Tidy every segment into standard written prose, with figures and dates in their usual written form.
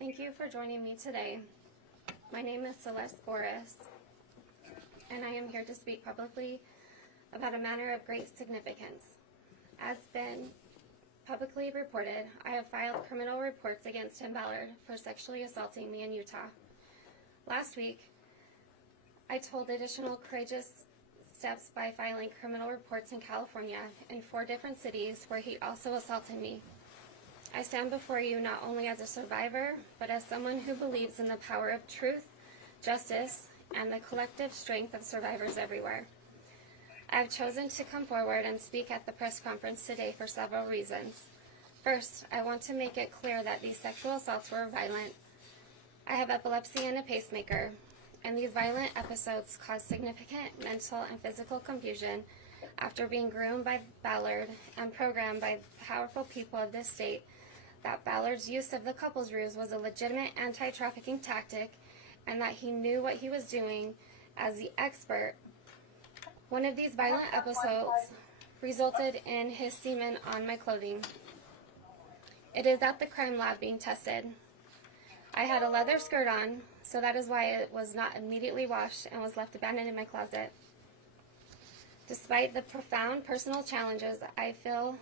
Thank you for joining me today. My name is Celeste Borys, and I am here to speak publicly about a matter of great significance. As been publicly reported, I have filed criminal reports against Tim Ballard for sexually assaulting me in Utah. Last week, I took additional courageous steps by filing criminal reports in California in 4 different cities where he also assaulted me. I stand before you not only as a survivor, but as someone who believes in the power of truth, justice, and the collective strength of survivors everywhere. I have chosen to come forward and speak at the press conference today for several reasons. First, I want to make it clear that these sexual assaults were violent. I have epilepsy and a pacemaker, and these violent episodes caused significant mental and physical confusion after being groomed by Ballard and programmed by powerful people of this state that Ballard's use of the couples ruse was a legitimate anti-trafficking tactic and that he knew what he was doing as the expert. One of these violent episodes resulted in his semen on my clothing. It is at the crime lab being tested. I had a leather skirt on, so that is why it was not immediately washed and was left abandoned in my closet. Despite the profound personal challenges, I feel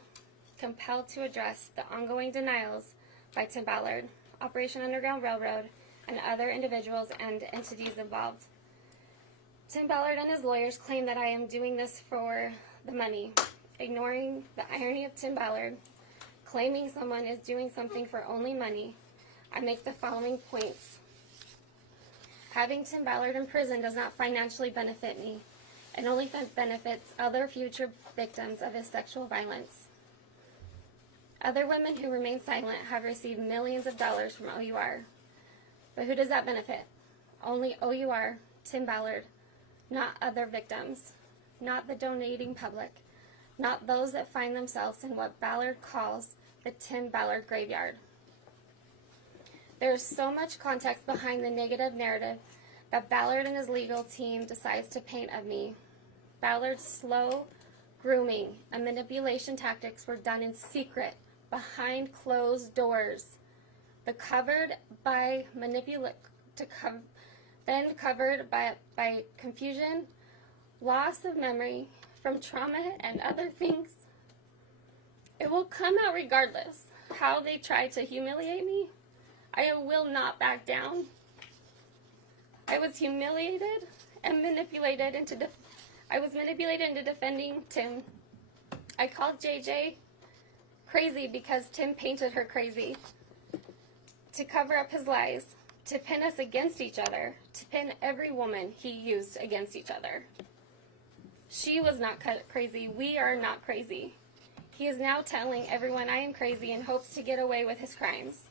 compelled to address the ongoing denials by Tim Ballard, Operation Underground Railroad, and other individuals and entities involved. Tim Ballard and his lawyers claim that I am doing this for the money, ignoring the irony of Tim Ballard claiming someone is doing something for only money. I make the following points. Having Tim Ballard in prison does not financially benefit me. It only benefits other future victims of his sexual violence. Other women who remain silent have received millions of dollars from OUR. But who does that benefit? Only OUR, Tim Ballard, not other victims, not the donating public, not those that find themselves in what Ballard calls the Tim Ballard graveyard. There is so much context behind the negative narrative that Ballard and his legal team decides to paint of me. Ballard's slow grooming and manipulation tactics were done in secret, behind closed doors. Then covered by confusion, loss of memory from trauma, and other things. It will come out regardless how they try to humiliate me. I will not back down. I was humiliated and manipulated into defending Tim. I called JJ crazy because Tim painted her crazy, to cover up his lies, to pin us against each other, to pin every woman he used against each other. She was not crazy. We are not crazy. He is now telling everyone I am crazy in hopes to get away with his crimes.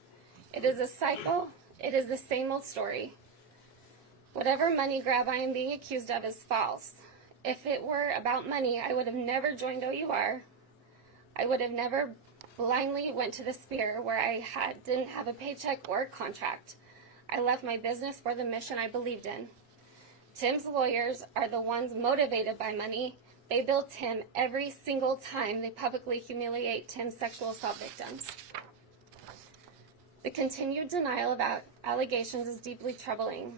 It is a cycle. It is the same old story. Whatever money grab I am being accused of is false. If it were about money, I would have never joined OUR. I would have never blindly went to the spear where I didn't have a paycheck or a contract. I left my business for the mission I believed in. Tim's lawyers are the ones motivated by money. They bill Tim every single time they publicly humiliate Tim's sexual assault victims. The continued denial about allegations is deeply troubling.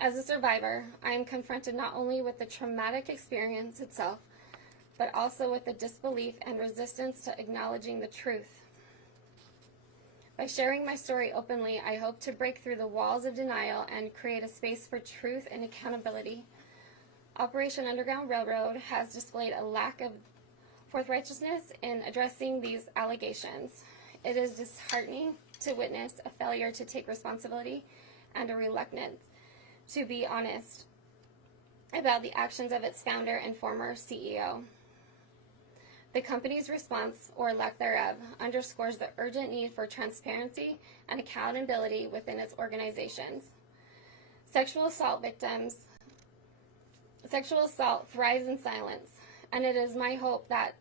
As a survivor, I am confronted not only with the traumatic experience itself, but also with the disbelief and resistance to acknowledging the truth. By sharing my story openly, I hope to break through the walls of denial and create a space for truth and accountability. Operation Underground Railroad has displayed a lack of forthrightness in addressing these allegations. It is disheartening to witness a failure to take responsibility and a reluctance to be honest about the actions of its founder and former CEO. The company's response, or lack thereof, underscores the urgent need for transparency and accountability within its organizations. Sexual assault thrives in silence, and it is my hope that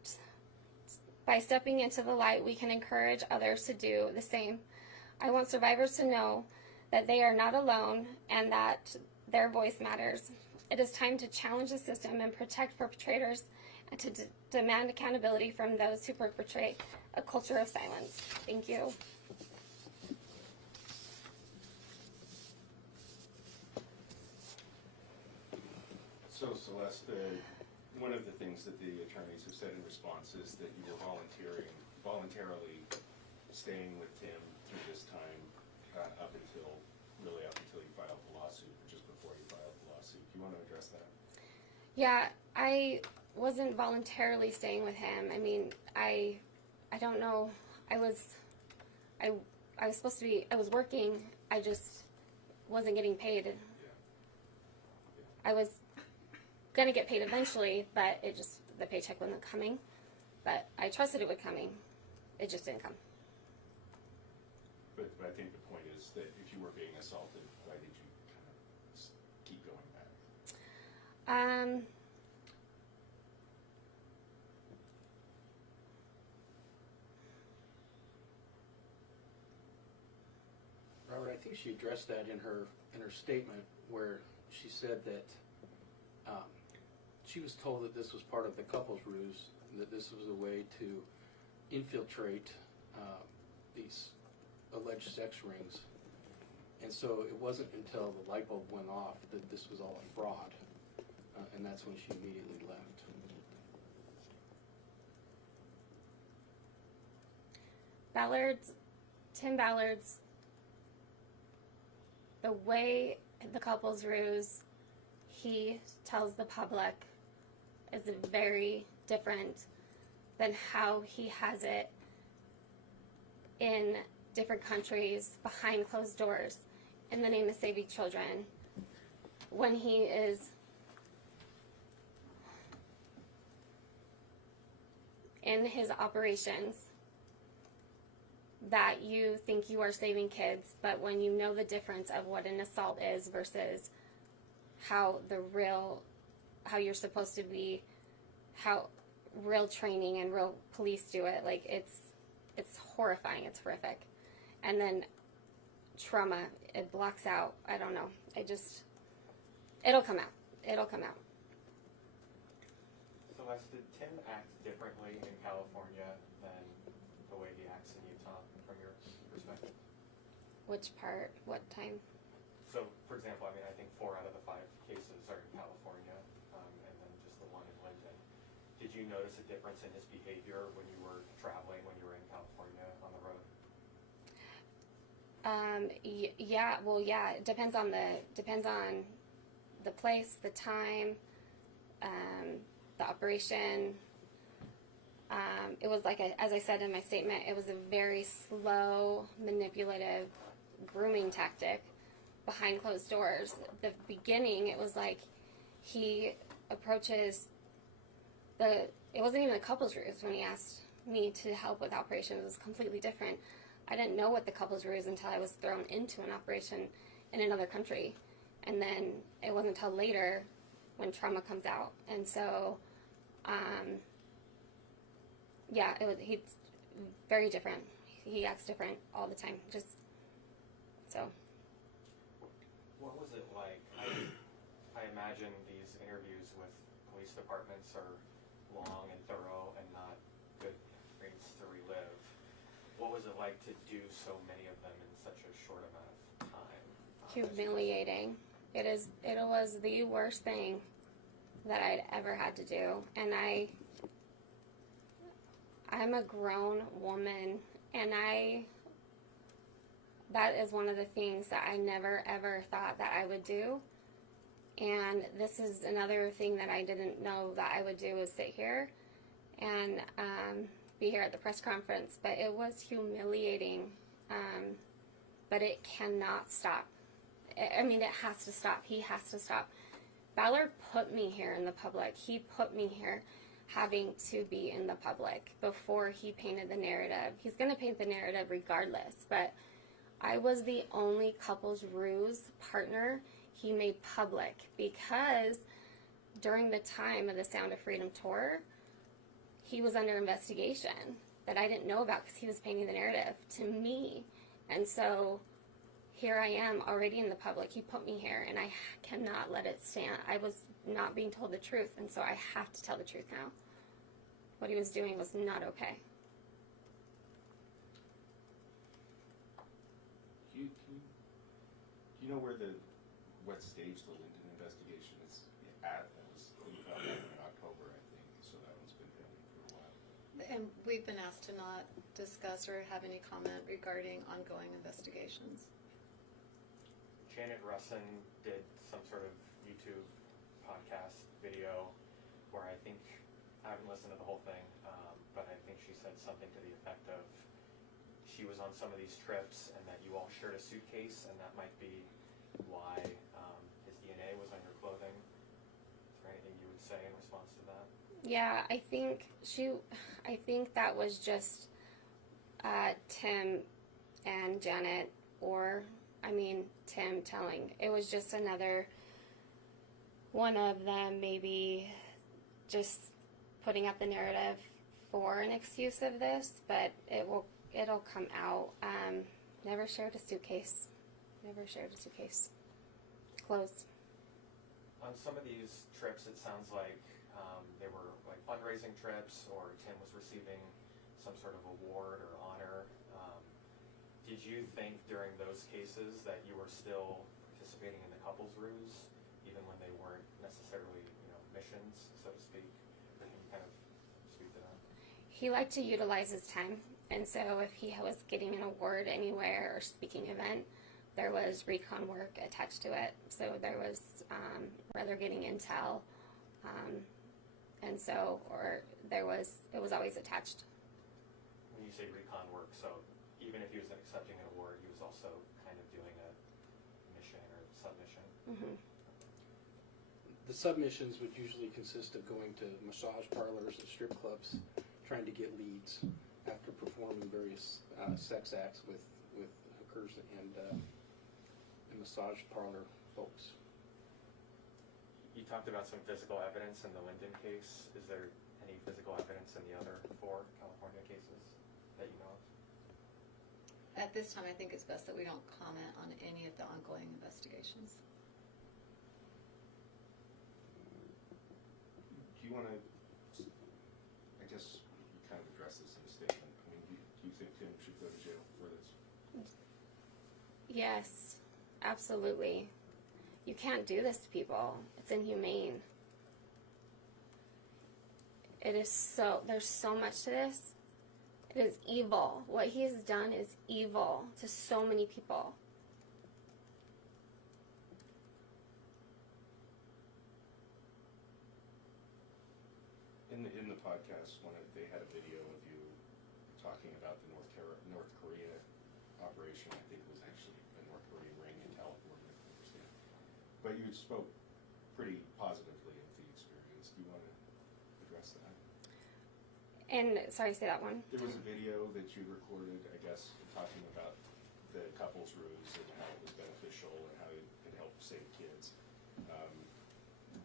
by stepping into the light, we can encourage others to do the same. I want survivors to know that they are not alone and that their voice matters. It is time to challenge the system and protect perpetrators and to demand accountability from those who perpetrate a culture of silence. Thank you. So Celeste, one of the things that the attorneys have said in response is that you were voluntarily staying with Tim through this time up until you filed the lawsuit, or just before you filed the lawsuit. Do you want to address that? Yeah, I wasn't voluntarily staying with him. I mean, I don't know. I was supposed to be, I was working, I just wasn't getting paid. Yeah. I was gonna get paid eventually, but the paycheck wasn't coming. But I trusted it would coming. It just didn't come. But I think the point is that if you were being assaulted, why did you kind of keep going back? Robert, I think she addressed that in her statement, where she said that she was told that this was part of the couple's ruse, that this was a way to infiltrate these alleged sex rings. And so it wasn't until the light bulb went off that this was all a fraud, and that's when she immediately left. Tim Ballard's, the way the couple's ruse, he tells the public, is very different than how he has it in different countries behind closed doors in the name of saving children, when he is in his operations that you think you are saving kids, but when you know the difference of what an assault is versus how you're supposed to be, how real training and real police do it, like it's horrifying, it's horrific. And then trauma, it blocks out, I don't know, it'll come out. Celeste, did Tim act differently in California than the way he acts in Utah, from your perspective? Which part? What time? So, for example, I mean, I think 4 out of the 5 cases are in California, and then just the one in Linden. Did you notice a difference in his behavior when you were traveling, when you were in California on the road? Yeah, it depends on the place, the time, the operation. It was like, as I said in my statement, it was a very slow, manipulative grooming tactic behind closed doors. The beginning, it was like he approaches it wasn't even a couple's ruse when he asked me to help with operations. It was completely different. I didn't know what the couple's ruse until I was thrown into an operation in another country. And then it wasn't until later when trauma comes out. And so, he's very different. He acts different all the time. What was it like? I imagine these interviews with police departments are long and thorough and not good things to relive. What was it like to do so many of them in such a short amount of time? Humiliating. It was the worst thing that I'd ever had to do. And I'm a grown woman, and that is one of the things that I never ever thought that I would do. And this is another thing that I didn't know that I would do, is sit here and be here at the press conference. But it was humiliating. But it cannot stop. I mean, it has to stop. He has to stop. Ballard put me here in the public. He put me here having to be in the public before he painted the narrative. He's going to paint the narrative regardless, but I was the only couple's ruse partner he made public, because during the time of the Sound of Freedom tour, he was under investigation that I didn't know about because he was painting the narrative to me. And so here I am already in the public. He put me here, and I cannot let it stand. I was not being told the truth, and so I have to tell the truth now. What he was doing was not okay. Do you know what stage the Linden investigation is you filed that one in October, I think, so that one's been pending for a while. And we've been asked to not discuss or have any comment regarding ongoing investigations. Janet Russen did some sort of YouTube podcast video where I think, I haven't listened to the whole thing, but I think she said something to the effect of she was on some of these trips and that you all shared a suitcase and that might be why his DNA was on your clothing. Is there anything you would say in response to that? Yeah, I think that was just Tim and Janet, or Tim telling. It was just another one of them maybe just putting up the narrative for an excuse of this, but it'll come out. Never shared a suitcase. Clothes. On some of these trips, it sounds like they were like fundraising trips, or Tim was receiving some sort of award or honor. Did you think during those cases that you were still participating in the couples ruse, even when they weren't necessarily, missions, so to speak? Can you kind of speak to that? He liked to utilize his time, and so if he was getting an award anywhere or speaking event, there was recon work attached to it. So there was rather getting intel, and so it was always attached. When you say recon work, so even if he was accepting an award, he was also kind of doing a mission or submission? Mm-hmm. The submissions would usually consist of going to massage parlors and strip clubs, trying to get leads after performing various sex acts with hookers and massage parlor folks. You talked about some physical evidence in the Linden case. Is there any physical evidence in the other 4 California cases that you know of? At this time, I think it's best that we don't comment on any of the ongoing investigations. Do you want to, I guess you kind of addressed this in a statement. Do you think Tim should go to jail for this? Yes, absolutely. You can't do this to people. It's inhumane. There's so much to this. It is evil. What he has done is evil to so many people. In the podcast, they had a video of you talking about the North Korea operation. I think it was actually a North Korean ring in California, if I understand. But you spoke pretty positively of the experience. Do you want to address that? And sorry, say that one. There was a video that you recorded, I guess, talking about the couples ruse and how it was beneficial and how it could help save kids.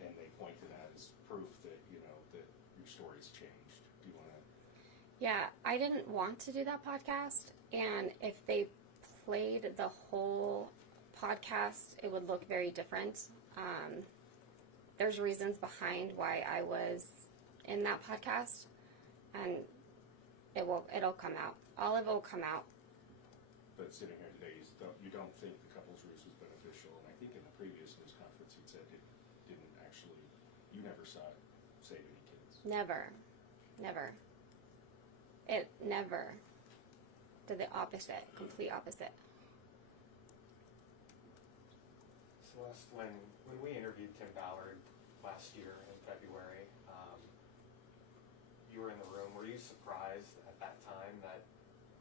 And they point to that as proof that, that your story's changed. Do you want to? Yeah, I didn't want to do that podcast, and if they played the whole podcast, it would look very different. There's reasons behind why I was in that podcast, and it'll come out. All of it will come out. But sitting here today, you don't think the couples ruse was beneficial, and I think in the previous news conference you said it didn't actually, you never saw it save any kids. Never. It never did the opposite, complete opposite. Celeste, when we interviewed Tim Ballard last year in February, you were in the room. Were you surprised at that time that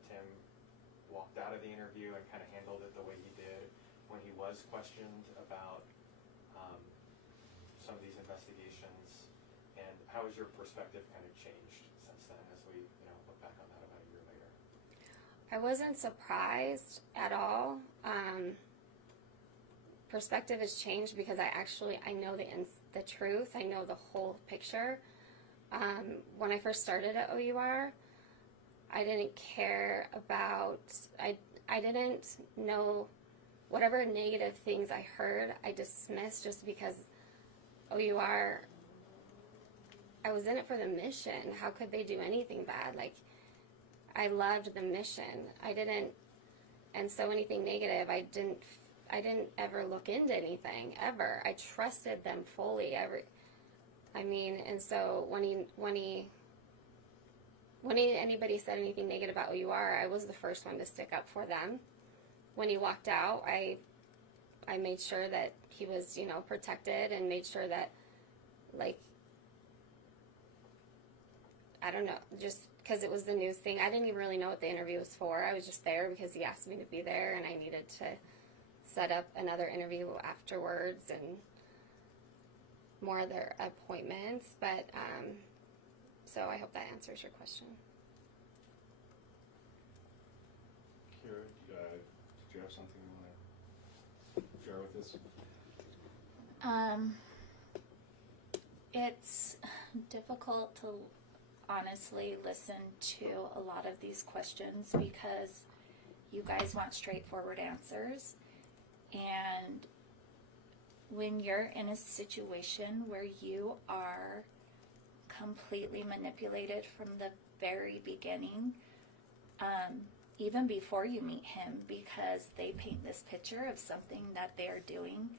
Tim walked out of the interview and kind of handled it the way he did when he was questioned about some of these investigations? And how has your perspective kind of changed since then as we look back on that about a year later? I wasn't surprised at all. Perspective has changed because I know the truth. I know the whole picture. When I first started at OUR, I didn't care about, I didn't know whatever negative things I heard, I dismissed just because OUR, I was in it for the mission. How could they do anything bad? Like, I loved the mission. And so anything negative, I I didn't ever look into anything, ever. I trusted them fully. And so when anybody said anything negative about OUR, I was the first one to stick up for them. When he walked out, I made sure that he was, protected, and made sure that, I don't know, just because it was the news thing. I didn't even really know what the interview was for. I was just there because he asked me to be there, and I needed to set up another interview afterwards and more other appointments. But, so I hope that answers your question. Kira, did you have something you want to share with us? It's difficult to honestly listen to a lot of these questions because you guys want straightforward answers. And when you're in a situation where you are completely manipulated from the very beginning, even before you meet him, because they paint this picture of something that they're doing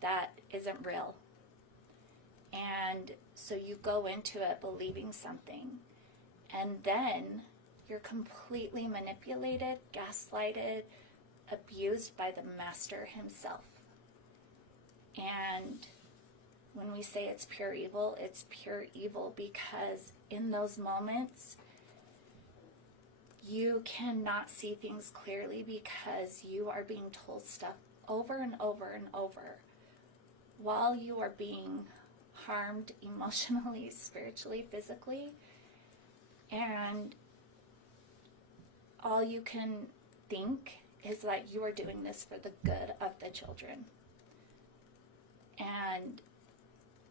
that isn't real. And so you go into it believing something, and then you're completely manipulated, gaslighted, abused by the master himself. And when we say it's pure evil because in those moments you cannot see things clearly because you are being told stuff over and over and over while you are being harmed emotionally, spiritually, physically, and all you can think is that you are doing this for the good of the children. And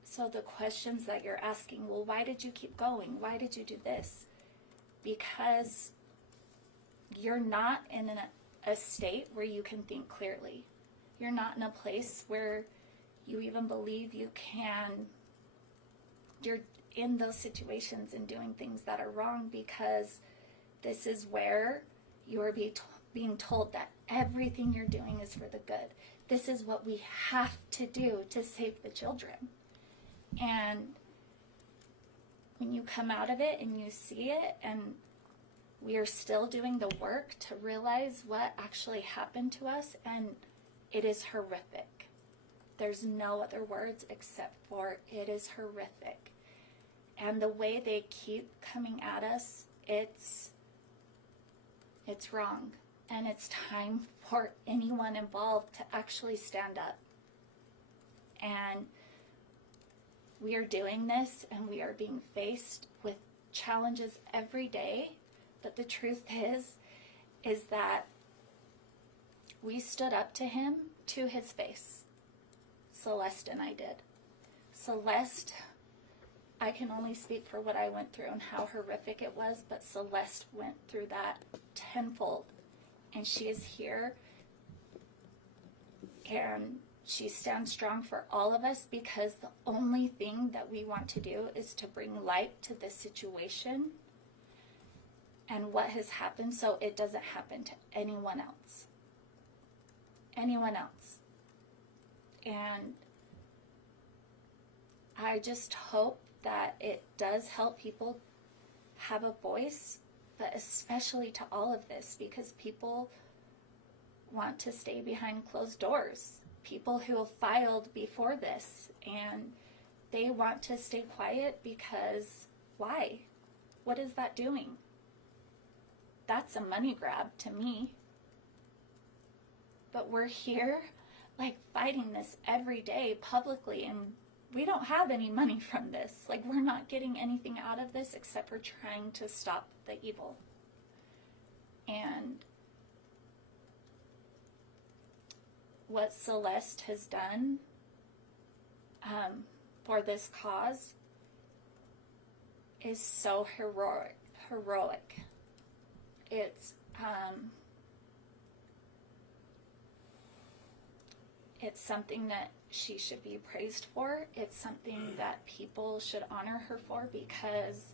so the questions that you're asking, well, why did you keep going? Why did you do this? Because you're not in a state where you can think clearly. You're not in a place where you even believe you can. You're in those situations and doing things that are wrong because this is where you're being told that everything you're doing is for the good. This is what we have to do to save the children. And when you come out of it and you see it, and we are still doing the work to realize what actually happened to us, and it is horrific. There's no other words except for it is horrific. And the way they keep coming at us, it's wrong. And it's time for anyone involved to actually stand up. And we are doing this, and we are being faced with challenges every day. But the truth is that we stood up to him to his face. Celeste and I did. Celeste, I can only speak for what I went through and how horrific it was, but Celeste went through that tenfold. And she is here, and she stands strong for all of us, because the only thing that we want to do is to bring light to this situation and what has happened so it doesn't happen to anyone else. Anyone else. And I just hope that it does help people have a voice, but especially to all of this, because people want to stay behind closed doors. People who have filed before this, and they want to stay quiet because why? What is that doing? That's a money grab to me. But we're here fighting this every day publicly, and we don't have any money from this. We're not getting anything out of this except for trying to stop the evil. And what Celeste has done for this cause is so heroic. It's something that she should be praised for. It's something that people should honor her for, because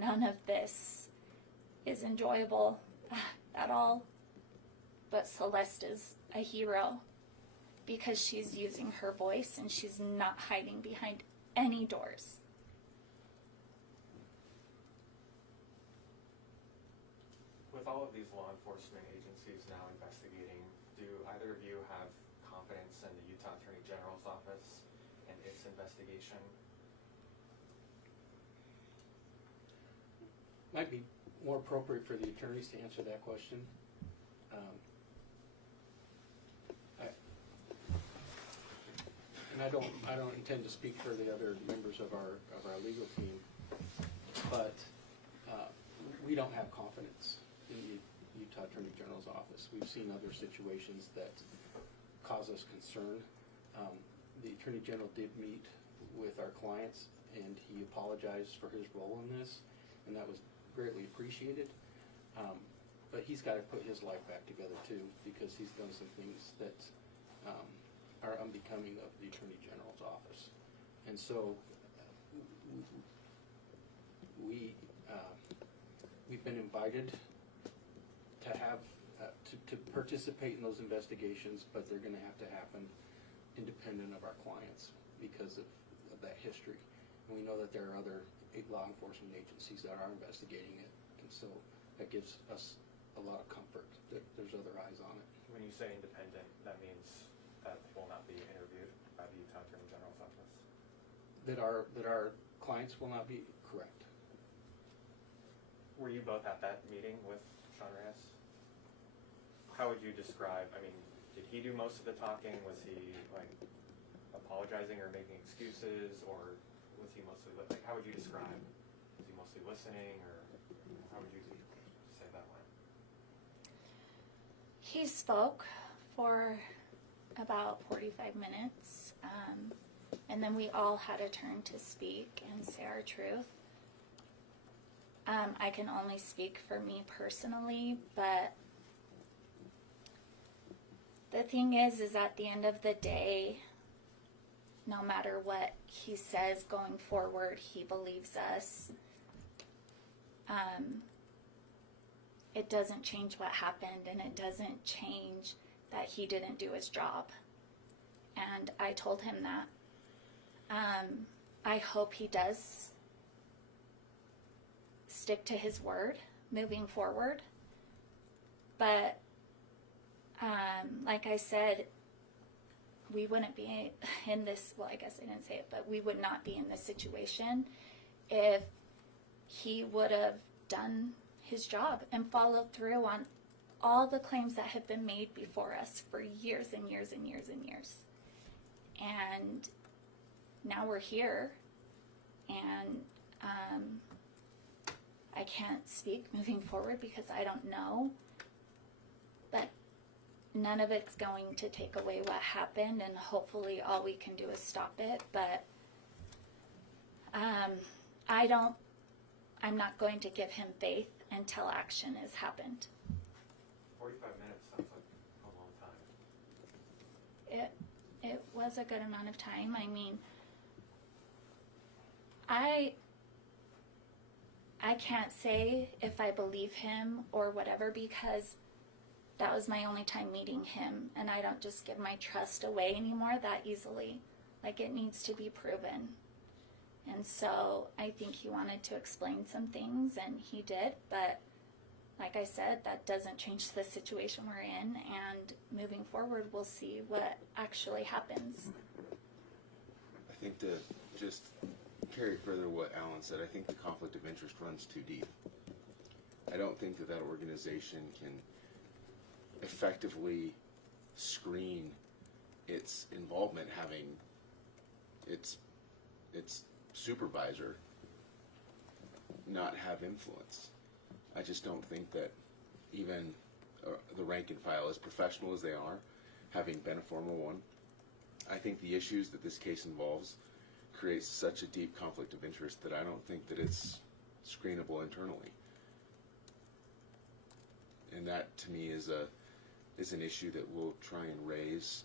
none of this is enjoyable at all. but Celeste is a hero because she's using her voice and she's not hiding behind any doors. With all of these law enforcement agencies now investigating, do either of you have confidence in the Utah Attorney General's office and its investigation? Might be more appropriate for the attorneys to answer that question. And I don't intend to speak for the other members of our legal team, but we don't have confidence in the Utah Attorney General's office. We've seen other situations that cause us concern. The Attorney General did meet with our clients, and he apologized for his role in this, and that was greatly appreciated. But he's got to put his life back together too, because he's done some things that are unbecoming of the Attorney General's office. And so we've been invited to have to participate in those investigations, but they're going to have to happen independent of our clients because of that history. And we know that there are other law enforcement agencies that are investigating it, and so that gives us a lot of comfort that there's other eyes on it. When you say independent, that means that will not be interviewed by the Utah Attorney General's office? That our clients will not be correct. Were you both at that meeting with Sean Reyes? How would you describe, I mean, did he do most of the talking? Was he like apologizing or making excuses, or was he mostly, like, how would you describe? Was he mostly listening, or how would you say that went? He spoke for about 45 minutes, and then we all had a turn to speak and say our truth. I can only speak for me personally, but the thing is at the end of the day, no matter what he says going forward, he believes us. It doesn't change what happened, and it doesn't change that he didn't do his job. And I told him that. I hope he does stick to his word moving forward. But like I said, we wouldn't be in this, well, I guess I didn't say it, but we would not be in this situation if he would have done his job and followed through on all the claims that have been made before us for years and years and years and years. And now we're here, and I can't speak moving forward because I don't know, but none of it's going to take away what happened, and hopefully all we can do is stop it. But I'm not going to give him faith until action has happened. 45 minutes sounds like a long time. It was a good amount of time. I mean, I can't say if I believe him or whatever, because that was my only time meeting him, and I don't just give my trust away anymore that easily. Like, it needs to be proven. And so I think he wanted to explain some things, and he did, but like I said, that doesn't change the situation we're in, and moving forward, we'll see what actually happens. I think to just carry further what Alan said, I think the conflict of interest runs too deep. I don't think that organization can effectively screen its involvement having its supervisor not have influence. I just don't think that even the rank and file, as professional as they are, having been a former one, I think the issues that this case involves creates such a deep conflict of interest that I don't think that it's screenable internally. And that, to me, is an issue that we'll try and raise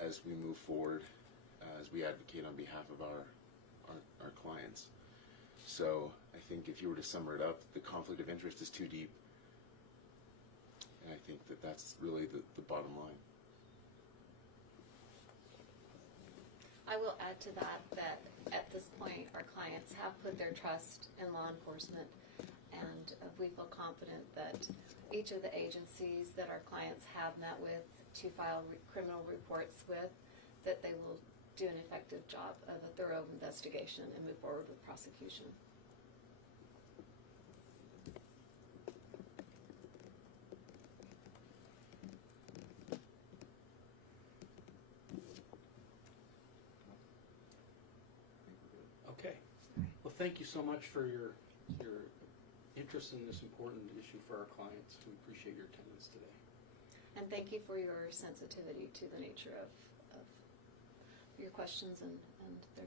as we move forward, as we advocate on behalf of our clients. So I think if you were to sum it up, the conflict of interest is too deep, And I think that that's really the bottom line. I will add to that at this point, our clients have put their trust in law enforcement, and we feel confident that each of the agencies that our clients have met with to file criminal reports with, that they will do an effective job of a thorough investigation and move forward with prosecution. Okay. Well, thank you so much for your interest in this important issue for our clients. We appreciate your attendance today. And thank you for your sensitivity to the nature of your questions and their